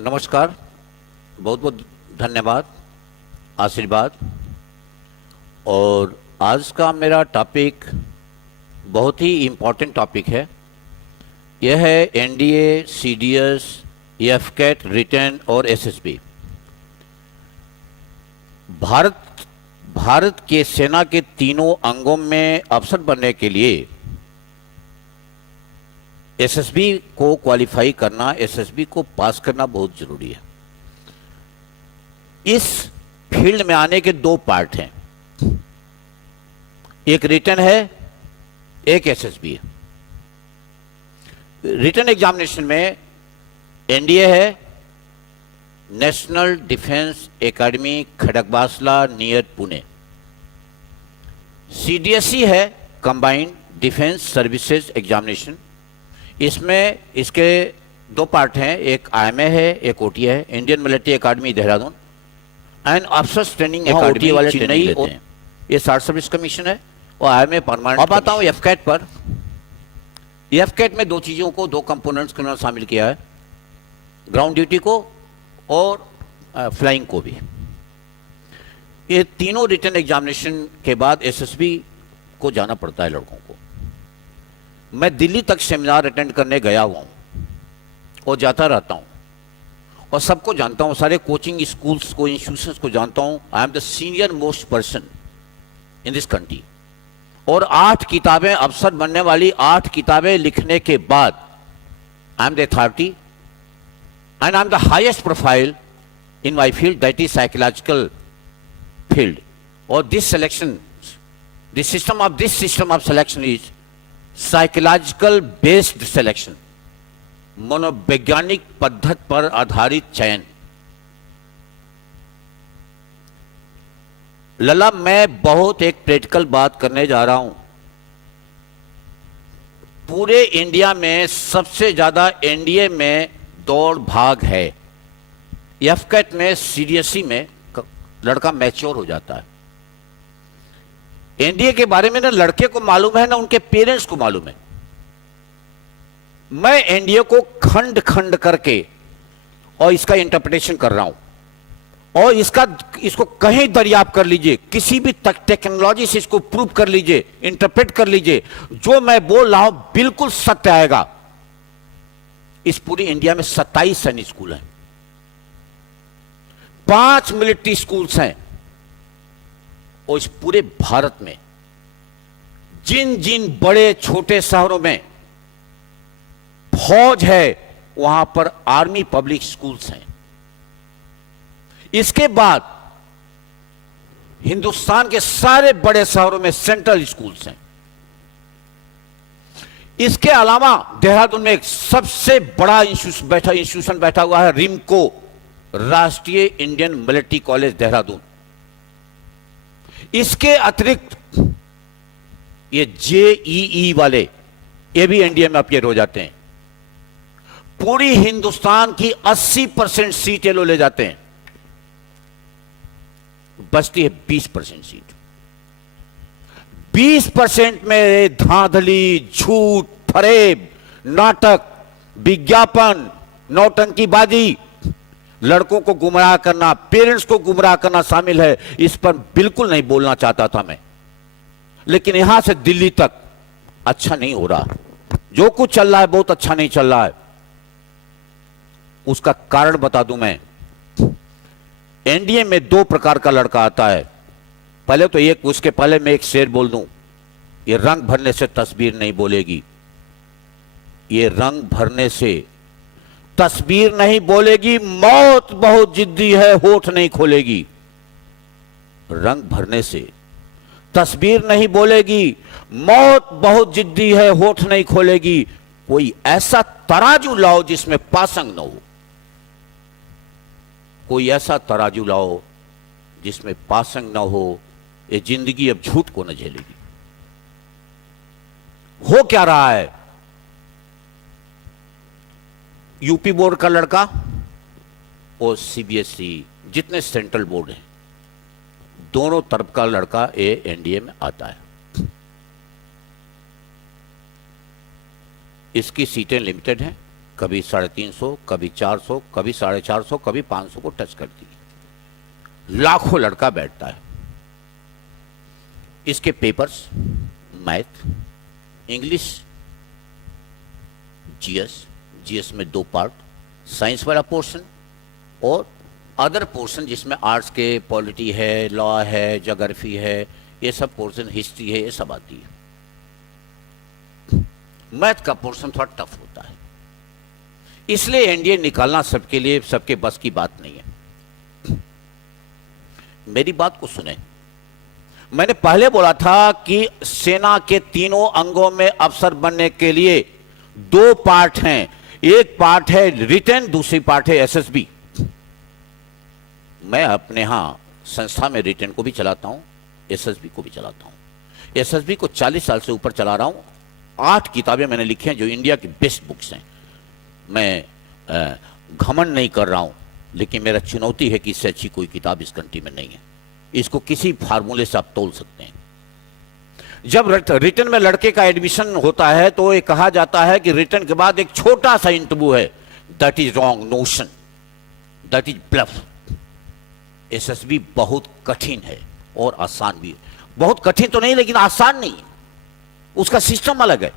नमस्कार, बहुत बहुत धन्यवाद, आशीर्वाद। और आज का मेरा टॉपिक बहुत ही इम्पोर्टेंट टॉपिक है। यह है एनडीए, सीडीएस, एफकेट, रिटन और एसएसबी। भारत के सेना के तीनों अंगों में अफसर बनने के लिए एसएसबी को क्वालिफाई करना, एसएसबी को पास करना बहुत जरूरी है। इस फील्ड में आने के दो पार्ट हैं, एक रिटन है, एक एसएसबी है। रिटन एग्जामिनेशन में एनडीए है, national defence academy, Khadakwasla near Pune. CDSE है, कंबाइंड डिफेंस सर्विसेज एग्जामिनेशन। इसमें इसके दो पार्ट हैं, एक आईएमए है, एक ओटीए है, Indian military academy Dehradun and officers training academy वाले चेन्नई लेते हैं। ये शार्ट सर्विस कमीशन है और आईएमए परमानेंट। अब आता हूं एफकेट पर। एफकेट में दो चीजों को, दो कंपोनेंट्स को उन्होंने शामिल किया है, ग्राउंड ड्यूटी को और फ्लाइंग को भी। ये तीनों रिटन एग्जामिनेशन के बाद एसएसबी को जाना पड़ता है लड़कों को। मैं दिल्ली तक सेमिनार अटेंड करने गया हुआ हूं और जाता रहता हूं और सबको जानता हूं, सारे कोचिंग स्कूल्स को, इंस्टीट्यूशंस को जानता हूं। आई am the senior most person in this country. और 8 किताबें, अफसर बनने वाली 8 किताबें लिखने के बाद I am the authority and I am the highest profile in my field, that is psychological field. और this selection, this system of selection is psychological based selection, मनोवैज्ञानिक पद्धति पर आधारित चयन। लला, मैं बहुत एक प्रैक्टिकल बात करने जा रहा हूं। पूरे इंडिया में सबसे ज्यादा एनडीए में दौड़ भाग है। एफकेट में, सीडीएसई में लड़का मैच्योर हो जाता है। एनडीए के बारे में ना लड़के को मालूम है ना उनके पेरेंट्स को मालूम है। मैं एनडीए को खंड खंड करके और इसका इंटरप्रिटेशन कर रहा हूं और इसको कहीं दरियाफ्त कर लीजिए, किसी भी टेक्नोलॉजी से इसको प्रूव कर लीजिए, इंटरप्रेट कर लीजिए, जो मैं बोल रहा हूं बिल्कुल सत्य आएगा। इस पूरी इंडिया में 27 सैनिक स्कूल हैं, 5 मिलिट्री स्कूल्स हैं और इस पूरे भारत में जिन जिन बड़े छोटे शहरों में फौज है वहां पर आर्मी पब्लिक स्कूल्स हैं। इसके बाद हिंदुस्तान के सारे बड़े शहरों में सेंट्रल स्कूल्स हैं। इसके अलावा देहरादून में एक सबसे बड़ा इंस्टीट्यूशन बैठा हुआ है, रिमको, राष्ट्रीय इंडियन मिलिट्री कॉलेज देहरादून। इसके अतिरिक्त ये जेईई वाले, ये भी एनडीए में अपीयर हो जाते हैं। पूरी हिंदुस्तान की 80% सीट ये लोग ले जाते हैं, बचती है 20% सीट। 20% में धांधली, झूठ, फरेब, नाटक, विज्ञापन, नौटंकीबाजी, लड़कों को गुमराह करना, पेरेंट्स को गुमराह करना शामिल है। इस पर बिल्कुल नहीं बोलना चाहता था मैं, लेकिन यहां से दिल्ली तक अच्छा नहीं हो रहा। जो कुछ चल रहा है बहुत अच्छा नहीं चल रहा है। उसका कारण बता दूं मैं। एनडीए में 2 प्रकार का लड़का आता है। पहले तो एक, उसके पहले मैं एक शेर बोल दूं, ये रंग भरने से तस्वीर नहीं बोलेगी। ये रंग भरने से तस्वीर नहीं बोलेगी, मौत बहुत जिद्दी है, होठ नहीं खोलेगी। रंग भरने से तस्वीर नहीं बोलेगी, मौत बहुत जिद्दी है, होठ नहीं खोलेगी। कोई ऐसा तराजू लाओ जिसमें पासंग न हो, कोई ऐसा तराजू लाओ जिसमें पासंग न हो। ये जिंदगी अब झूठ को न झेलेगी। हो क्या रहा है? यूपी बोर्ड का लड़का और सीबीएसई, जितने सेंट्रल बोर्ड हैं, दोनों तरफ का लड़का ये एनडीए में आता है। इसकी सीटें लिमिटेड हैं, कभी 350, कभी 400, कभी 450, कभी 500 को टच करती है। लाखों लड़का बैठता है। इसके पेपर्स मैथ, इंग्लिश, जीएस में 2 पार्ट, साइंस वाला पोर्शन और अदर पोर्शन जिसमें आर्ट्स के पॉलिटी है, लॉ है, ज्योग्राफी है, ये सब पोर्शन, हिस्ट्री है, ये सब आती है। मैथ का पोर्शन थोड़ा टफ होता है, इसलिए एनडीए निकालना सबके लिए, सबके बस की बात नहीं है। मेरी बात को सुने। मैंने पहले बोला था कि सेना के तीनों अंगों में अफसर बनने के लिए 2 पार्ट हैं। एक पार्ट है रिटन, दूसरी पार्ट है एसएसबी। मैं अपने यहां संस्था में रिटन को भी चलाता हूं, एसएसबी को भी चलाता हूं। एसएसबी को 40 साल से ऊपर चला रहा हूं। 8 किताबें मैंने लिखी हैं जो इंडिया की बेस्ट बुक्स हैं। मैं घमंड नहीं कर रहा हूं, लेकिन मेरा चुनौती है कि इससे अच्छी कोई किताब इस कंट्री में नहीं है। इसको किसी फार्मूले से आप तोल सकते हैं। जब रिटन में लड़के का एडमिशन होता है तो ये कहा जाता है कि रिटन के बाद एक छोटा सा इंटरव्यू है। That is wrong notion, that is bluff. SSB बहुत कठिन है और आसान भी है। बहुत कठिन तो नहीं, लेकिन आसान नहीं है, उसका सिस्टम अलग है।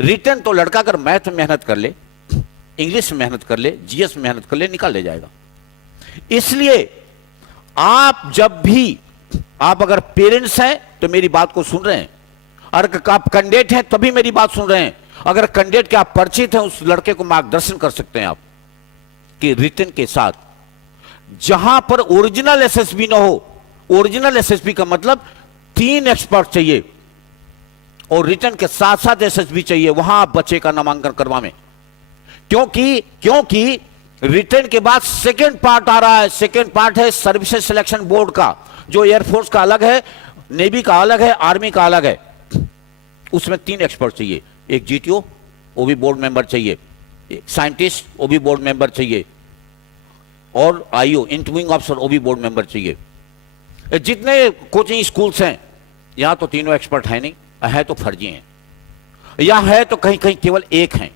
रिटन तो लड़का अगर मैथ में मेहनत कर ले, इंग्लिश में मेहनत कर ले, जीएस में मेहनत कर ले, निकाल ले जाएगा। इसलिए आप जब भी, आप अगर पेरेंट्स हैं तो मेरी बात को सुन रहे हैं, अगर आप कैंडिडेट हैं तभी मेरी बात सुन रहे हैं, अगर कैंडिडेट के आप परिचित हैं, उस लड़के को मार्गदर्शन कर सकते हैं आप कि रिटन के साथ जहां पर ओरिजिनल एसएसबी ना हो, ओरिजिनल एसएसबी का मतलब 3 एक्सपर्ट चाहिए और रिटन के साथ साथ एसएसबी चाहिए, वहां आप बच्चे का नामांकन करवाएं। क्योंकि रिटन के बाद सेकेंड पार्ट आ रहा है। सेकेंड पार्ट है सर्विसेज सिलेक्शन बोर्ड का, जो एयरफोर्स का अलग है, नेवी का अलग है, आर्मी का अलग है। उसमें 3 एक्सपर्ट चाहिए। एक जीटीओ, वो भी बोर्ड मेंबर चाहिए, एक साइंटिस्ट, वो भी बोर्ड मेंबर चाहिए, और आईओ इंटरव्यूइंग ऑफिसर, वो भी बोर्ड मेंबर चाहिए। जितने कोचिंग स्कूल्स हैं, यहां तो तीनों एक्सपर्ट है नहीं, है तो फर्जी हैं, या है तो कहीं कहीं केवल एक हैं।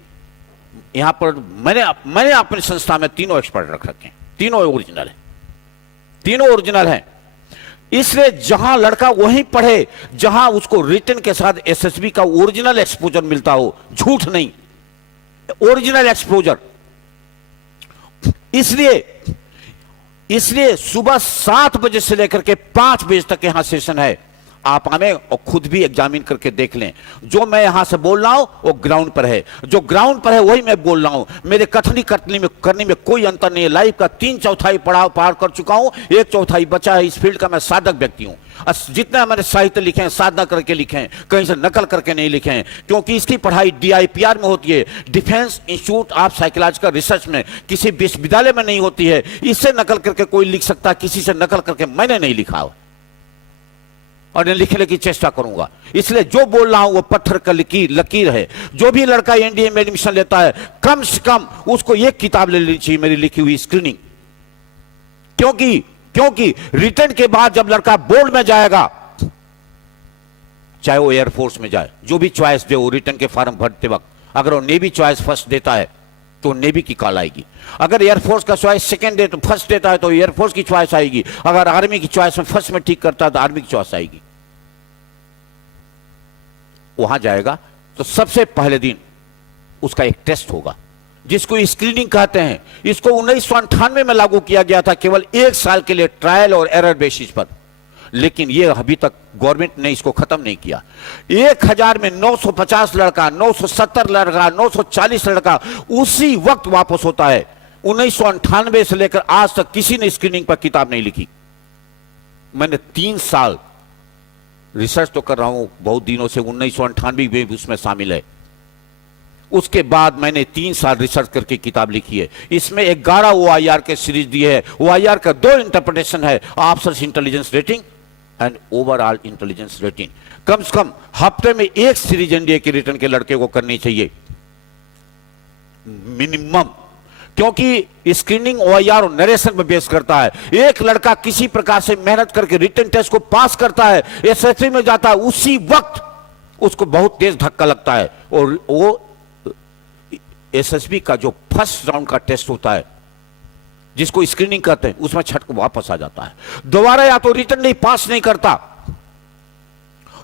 यहां पर मैंने अपनी संस्था में तीनों एक्सपर्ट रख रखे हैं, तीनों ओरिजिनल है, तीनों ओरिजिनल हैं। इसलिए जहां लड़का वहीं पढ़े जहां उसको रिटन के साथ एसएसबी का ओरिजिनल एक्सपोजर मिलता हो, झूठ नहीं, ओरिजिनल एक्सपोजर। इसलिए सुबह 7 बजे से लेकर के 5 बजे तक यहां सेशन है। आप आए और खुद भी एग्जामिन करके देख लें। जो मैं यहां से बोल रहा हूं वो ग्राउंड पर है, जो ग्राउंड पर है वही मैं बोल रहा हूं। मेरे कथनी करने में कोई अंतर नहीं है। लाइफ का 3/4 पड़ाव पार कर चुका हूं, 1/4 बचा है। इस फील्ड का मैं साधक व्यक्ति हूं। जितने मैंने साहित्य लिखे हैं, साधना करके लिखे हैं, कहीं से नकल करके नहीं लिखे हैं, क्योंकि इसकी पढ़ाई DIPR में होती है, defence institute of psychological research में, किसी विश्वविद्यालय में नहीं होती है। इससे नकल करके कोई लिख सकता, किसी से नकल करके मैंने नहीं लिखा और लिखने की चेष्टा करूंगा। इसलिए जो बोल रहा हूं वो पत्थर का लकीर है। जो भी लड़का एनडीए में एडमिशन लेता है, कम से कम उसको एक किताब ले लेनी चाहिए, मेरी लिखी हुई स्क्रीनिंग। क्योंकि रिटर्न के बाद जब लड़का बोर्ड में जाएगा, चाहे वो एयरफोर्स में जाए, जो भी चॉइस दे वो रिटर्न के फॉर्म भरते वक्त, अगर वो नेवी चॉइस फर्स्ट देता है तो नेवी की कॉल आएगी। अगर एयरफोर्स का चॉइस सेकंड दे तो फर्स्ट देता है तो एयरफोर्स की चॉइस आएगी। अगर आर्मी की चॉइस में फर्स्ट में ठीक करता है तो आर्मी की चॉइस आएगी। वहां जाएगा तो सबसे पहले दिन उसका एक टेस्ट होगा, जिसको स्क्रीनिंग कहते हैं। इसको 1998 में लागू किया गया था, केवल 1 साल के लिए ट्रायल और एरर बेसिस पर, लेकिन ये अभी तक गवर्नमेंट ने इसको खत्म नहीं किया। 1000 में 950 लड़का, 970 लड़का, 940 लड़का उसी वक्त वापस होता है। 1998 से लेकर आज तक किसी ने स्क्रीनिंग पर किताब नहीं लिखी। मैंने 3 साल रिसर्च तो कर रहा हूं बहुत दिनों से, 1998 भी उसमें शामिल है। उसके बाद मैंने 3 साल रिसर्च करके किताब लिखी है। इसमें 11 OIR के सीरीज दिए है। OIR का 2 इंटरप्रिटेशन है, officers intelligence rating and overall intelligence rating. कम से कम हफ्ते में 1 सीरीज एनडीए के रिटर्न के लड़के को करनी चाहिए मिनिमम, क्योंकि स्क्रीनिंग OIR और नरेशन में बेस करता है। एक लड़का किसी प्रकार से मेहनत करके रिटन टेस्ट को पास करता है, एसएससी में जाता है, उसी वक्त उसको बहुत तेज धक्का लगता है और वो एसएसबी का जो फर्स्ट राउंड का टेस्ट होता है, जिसको स्क्रीनिंग कहते हैं, उसमें छट को वापस आ जाता है। दोबारा या तो रिटर्न नहीं पास नहीं करता,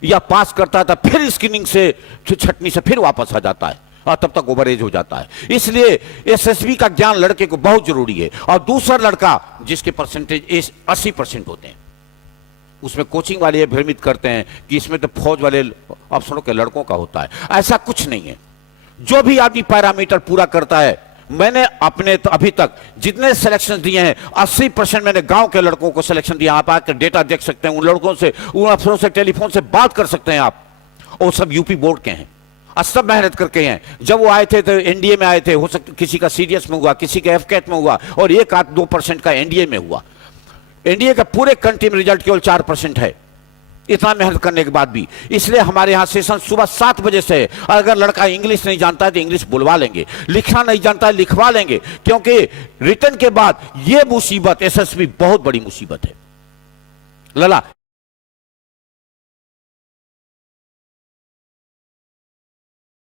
या पास करता था फिर स्क्रीनिंग से छटनी से फिर वापस आ जाता है, और तब तक ओवरेज हो जाता है। इसलिए एसएसबी का ज्ञान लड़के को बहुत जरूरी है। और दूसरा लड़का जिसके परसेंटेज 80% होते हैं, उसमें कोचिंग वाले भ्रमित करते हैं कि इसमें तो फौज वाले अफसरों के लड़कों का होता है। ऐसा कुछ नहीं है। जो भी आदमी पैरामीटर पूरा करता है, मैंने अपने तो अभी तक जितने सिलेक्शन दिए हैं 80% मैंने गांव के लड़कों को सिलेक्शन दिया। आप आकर डेटा देख सकते हैं, उन लड़कों से, उन अफसरों से टेलीफोन से बात कर सकते हैं आप। और सब यूपी बोर्ड के हैं और सब मेहनत करके हैं। जब वो आए थे तो एनडीए में आए थे, हो सकता किसी का सीडीएस में हुआ, किसी का एफकेट में हुआ, और 1-2% का एनडीए में हुआ। एनडीए का पूरे कंट्री में रिजल्ट केवल 4% है, इतना मेहनत करने के बाद भी। इसलिए हमारे यहां सेशन सुबह 7 बजे से है। अगर लड़का इंग्लिश नहीं जानता है तो इंग्लिश बुलवा लेंगे, लिखना नहीं जानता है लिखवा लेंगे, क्योंकि रिटर्न के बाद यह मुसीबत एसएसबी बहुत बड़ी मुसीबत है। लला